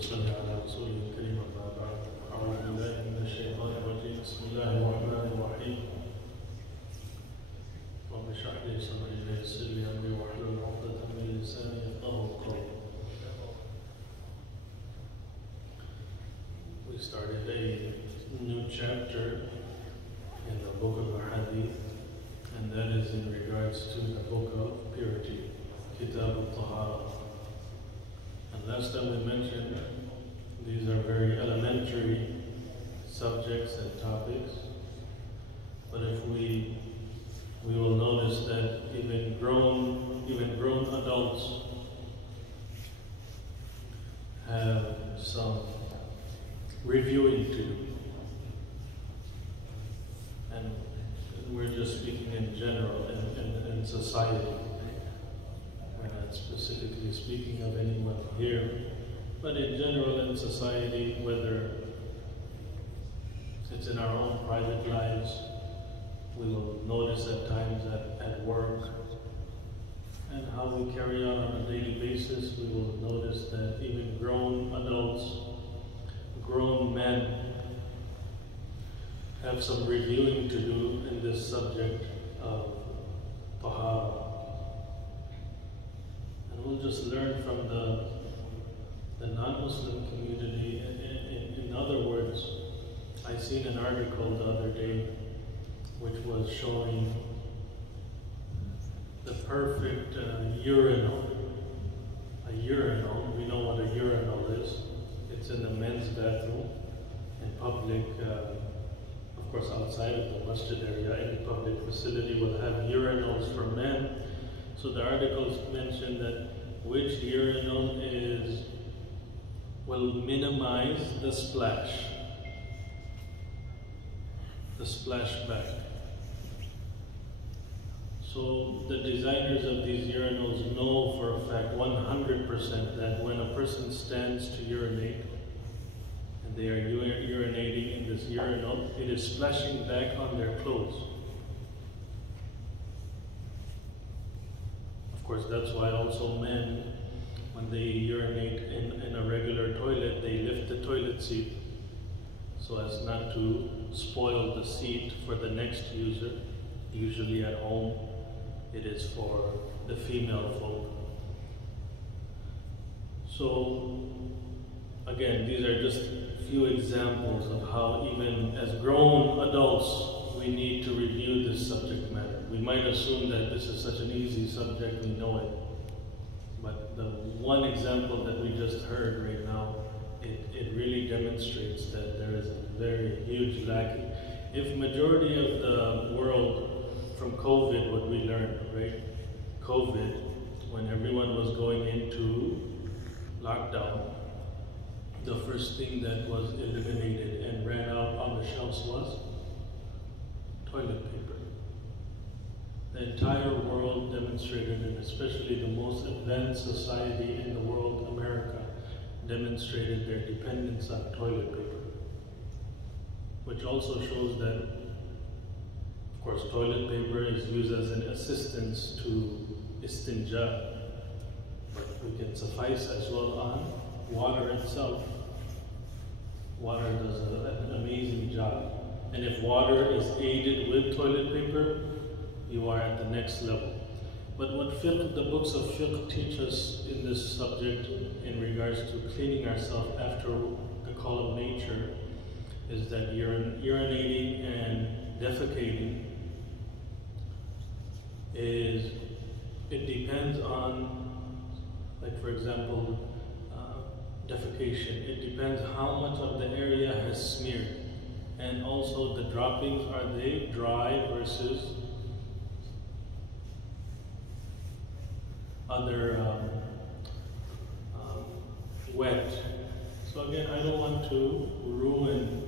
وصل على رسوله الكريم أما بعد أعوذ بالله من الشيطان الرجيم بسم الله الرحمن الرحيم رب اشرح لي صدري ويسر لي أمري واحلل عقدة من لساني يفقهوا قولي. We started a new chapter in the book of Hadith, and that is in regards to the book of purity, Kitab al-Tahara. And last time we mentioned these are very elementary subjects and topics, but if we will notice that even grown adults have some reviewing to do. And we're just speaking in general, in society. We're not specifically speaking of anyone here, but in general in society, whether it's in our own private lives, we will notice at times at work, and how we carry on a daily basis, we will notice that even grown adults, grown men, have some reviewing to do in this subject of Tahara. And we'll just learn from the non-Muslim community. In other words, I seen an article the other day which was showing the perfect urinal. A urinal, we know what a urinal is. It's in the men's bathroom, in public, of course outside of the masjid area, any public facility will have urinals for men. So the articles mention that which urinal will minimize the splashback. So the designers of these urinals know for a fact, 100%, that when a person stands to urinate, and they are urinating in this urinal, it is splashing back on their clothes. Of course, that's why also men, when they urinate in a regular toilet, they lift the toilet seat so as not to spoil the seat for the next user. Usually at home, it is for the female folk. So, again, these are just few examples of how even as grown adults, we need to review this subject matter. We might assume that this is such an easy subject, we know it. But the one example that we just heard right now, it really demonstrates that there is a very huge lacking. If majority of the world from COVID, what we learned, right? COVID, when everyone was going into lockdown, the first thing that was eliminated and ran out on the shelves was toilet paper. The entire world demonstrated, and especially the most advanced society in the world, America, demonstrated their dependence on toilet paper. Which also shows that, of course, toilet paper is used as an assistance to istinja, but we can suffice as well on water itself. Water does an amazing job. And if water is aided with toilet paper, you are at the next level. But what the books of fiqh teach us in this subject in regards to cleaning ourselves after the call of nature is that urinating and defecating it depends on, like for example, defecation. It depends how much of the area has smeared. And also the droppings, are they dry versus other wet. So again, I don't want to ruin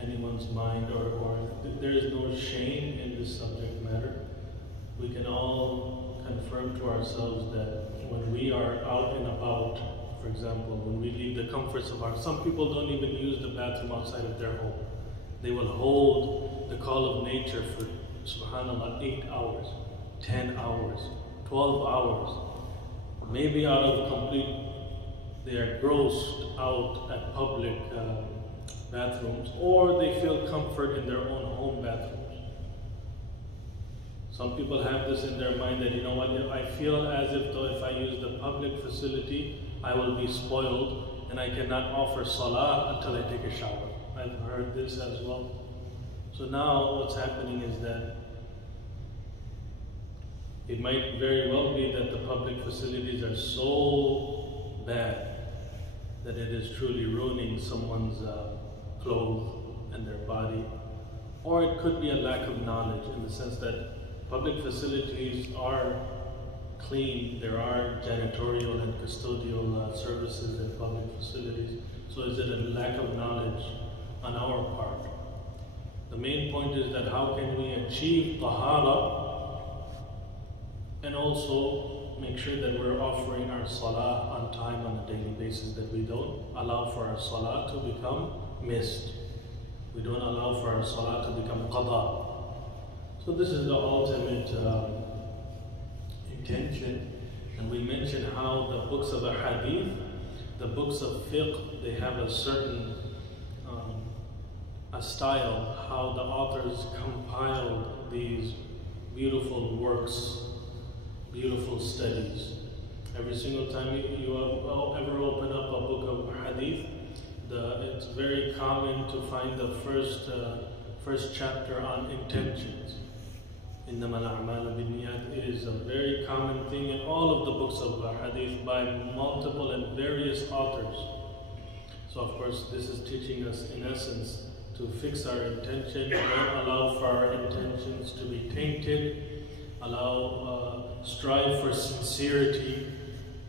anyone's mind, or there is no shame in this subject matter. We can all confirm to ourselves that when we are out and about, for example, when we leave the comforts of some people don't even use the bathroom outside of their home. They will hold the call of nature for, subhanAllah, 8 hours, 10 hours, 12 hours, maybe out of complete they are grossed out at public bathrooms, or they feel comfort in their own home bathrooms. Some people have this in their mind that, you know what, I feel as if though if I use the public facility, I will be spoiled and I cannot offer salah until I take a shower. I've heard this as well. So now what's happening is that it might very well be that the public facilities are so bad that it is truly ruining someone's clothes and their body. Or it could be a lack of knowledge, in the sense that public facilities are clean, there are janitorial and custodial services in public facilities. So is it a lack of knowledge on our part? The main point is that how can we achieve tahara and also make sure that we're offering our salah on time on a daily basis, that we don't allow for our salah to become missed. We don't allow for our salah to become qada. So this is the ultimate intention. And we mentioned how the books of the hadith, the books of fiqh, they have a certain a style, how the authors compiled these beautiful works, beautiful studies. Every single time you ever open up a book of hadith, it's very common to find the first chapter on intentions. إِنَّمَا الْأَعْمَالُ بِالنِّيَّاتِ. It is a very common thing in all of the books of hadith by multiple and various authors. So of course this is teaching us in essence to fix our intention, don't allow for our intentions to be tainted, strive for sincerity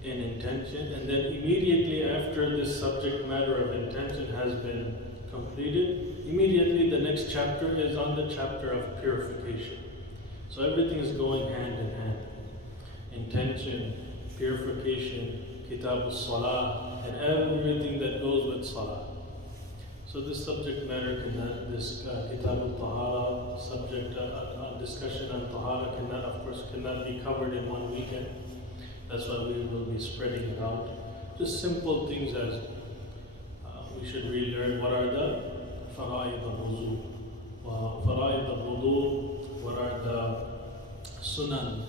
in intention, and then immediately after this subject matter of intention has been completed, immediately the next chapter is on the chapter of purification. So everything is going hand in hand. Intention, purification, kitab al-salah, and everything that goes with salah. So this subject matter this kitab al-tahara subject, discussion on tahara cannot be covered in one weekend. That's why we will be spreading it out. Just simple things as we should relearn what are the fara'id al-wudu. Fara'id al-wudu, what are the sunan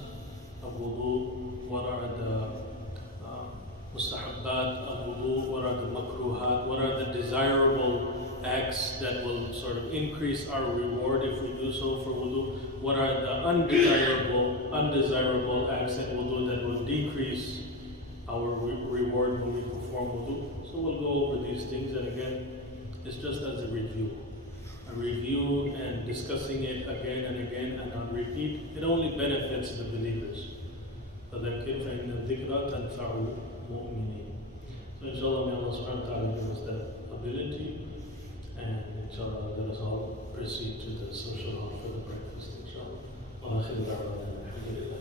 of wudu, what are the mustahabbat of wudu, what are the makruhat, what are the desirable acts that will sort of increase our reward if we do so for wudu, what are the undesirable acts in wudu that will decrease our reward when we perform wudu. So we'll go over these things, and again, it's just as a review and discussing it again and again and on repeat. It only benefits the believers. فَذَكِّرْ فَإِنَّ الذِّكْرَى تَنْفَعُ الْمُؤْمِنِينَ. So inshallah, may Allah subhanahu wa ta'ala give us that ability, and inshallah let us all proceed to the social hall for the breakfast, inshallah. وآخر دعوانا الحمد لله.